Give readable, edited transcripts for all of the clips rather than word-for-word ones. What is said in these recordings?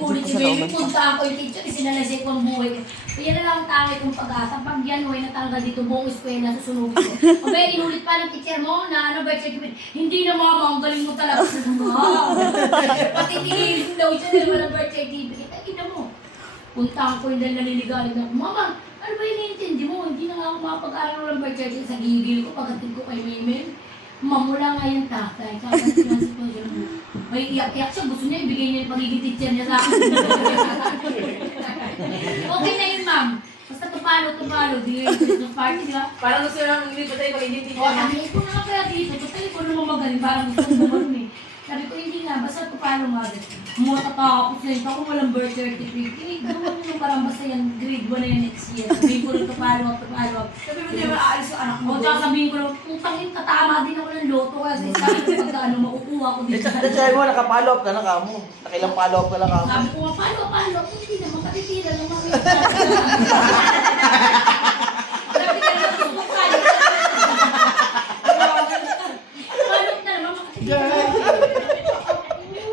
ulit-ulit si Baby. Punta ako yung teacher, isinalisay ko ang buhay ko. Kaya na lang ang tangay kong pag-asa. Pag yan, huwag natanggal dito buong eskwela, susunod ko. Abay, inulit pa ng teacher mo na ano ba, hindi na mama, ang galing mo talaga. Pati tinigil daw siya na walang birth certificate. Ay, kita mo. Punta ko yung naliligalig ako. Mama, ano ba yung nintindi mo? Hindi na nga ako makapag-aral walang birth certificate sa gigil ko pagdating ko kay Maymay. Mamula nga yung tatay. May iyak-iyak siya. Gusto niya ibigay niya yung pagiging teacher niya sa akin. Okay na yun, ma'am. Basta tupalo. Di Christmas party, di ba? Parang gusto lang nilipat tayo pagiging teacher. O, sabi ko na kaya dito. Tutay ko naman magaling. Parang gusto ko naman eh. Sabi ko, hindi na. Basta tupalo nga. Matatapos na yun. Ako walang birth certificate. Gawin mo parang basta yan. Grade 1 na yan next year. Sabihin ko rin tupalo. Sabi mo, di ba aalis yung anak mo? O, tsaka sabihin ko lang, putangin, tatama din ako ng loto. Kaya sa isa, pagka makukuha ko dito. Sabi mo, nakapalo up ka na kamo. Nakilang follow up ka lang kamo. Sabi ko, palo. Hindi naman katitira ng mga Sabi ka lang, palo. Palo na naman, makatitira.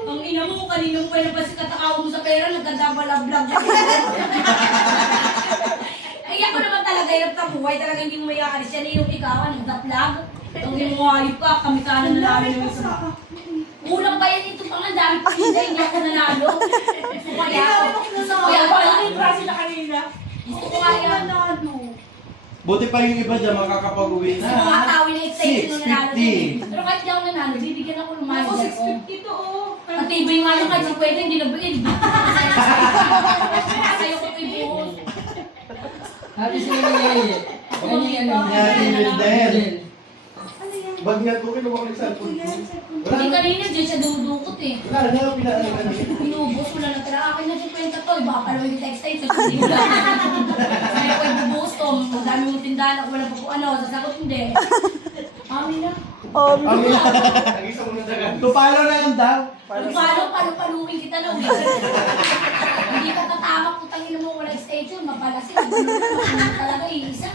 Ang ina mo, kanina mo pa si katakaw mo sa pera, nagkadabalag-blag. Ay, ako naman talaga, hirap ka buhay, talaga hindi mo mayakalis. Yan yung ikaw, nagdaplag. Ang inuwayop ka, kami ka na namin yung sa... Kulang ba yan ito pang ang dami ko hindi ako nanalo. Gusto ko kaya Yung klase na kanina. Gusto ko kaya Buti pa yung iba dyan makakapag-uwi Gusto ko makatawin na excited nung nanalo. 650. Pero kahit di ako nanalo, bibigyan ako ng mga Ako, 650 to, oh. Matibay nga yung kahit 50, hindi nagbigay. Sa'yo ko ito yung buhos. Happy sila nangyayari. Happy birthday. Bag niya ko, kinuha ko yung cellphone ko. Hindi kanina dyan siya dumudukot eh. Wala na yung pinaalan niya. Inubos, wala na tira. Akin na siya kwenta to. Baka pala yung text-time. Sabi ko ibubuhos to. Ang dami mong tindahan. Wala po ano. Sasagot hindi. Amin na. Amin na. Nag-isa mo na dagan. Tupalo na lang daw. Palupaluin kita na. Hindi ka tatamak. Putangin mo wala extension. Mapalasin. Talaga iisa.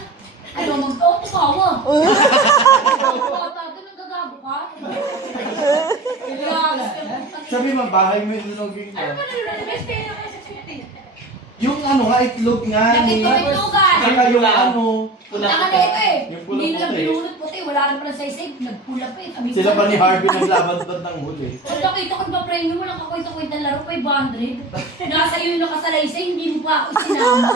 Ano, tumawa. Doon ang gagago ka. Sabi mo, bahay mo yung lunogin Ano ka. ba na best pay na kayo 650? Yung ano nga, itlog nga. Nakitulog-tulogan. Saka yung ano. Taka na ito eh. Yung Hindi pula-pula lang eh. pinulot puti. Wala rin pala sa isip. Nagpula pa eh. Sabi ko, Sila pa ni Harvey naglaban-ban ng huli. Pag nakita ko ba premium mo, nakakwenta-kwenta laro, 500. Nasa iyo yung nakasalaysay, hindi mo pa ako sinama.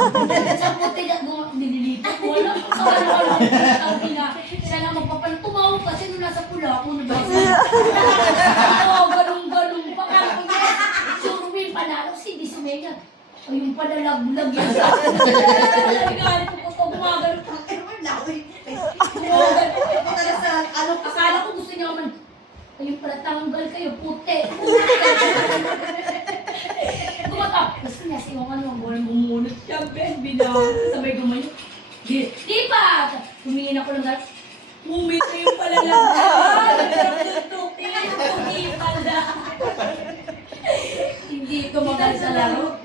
Sa puti na nililipat ko. Wala ko sa ano-ano. Sabi na, siya lang magpapalang. Tumawag kasi nung nasa pula ako. Oo, ganun-ganun. Baka ko yan. Surubin panalo, si Di Sumega. O yung palalaglag yan. Nagalit ko po gumagano. Akala ko gusto niya man. Ayun pala, tanggal kayo, puti. Gumatak. Gusto niya, siwangan yung buwan bumunot siya, Ben. Sabay gumanyo. Di pa! Tumingin ako lang dahil. Umito yung palalaglag. Hindi pala. Hindi ito magal sa laro.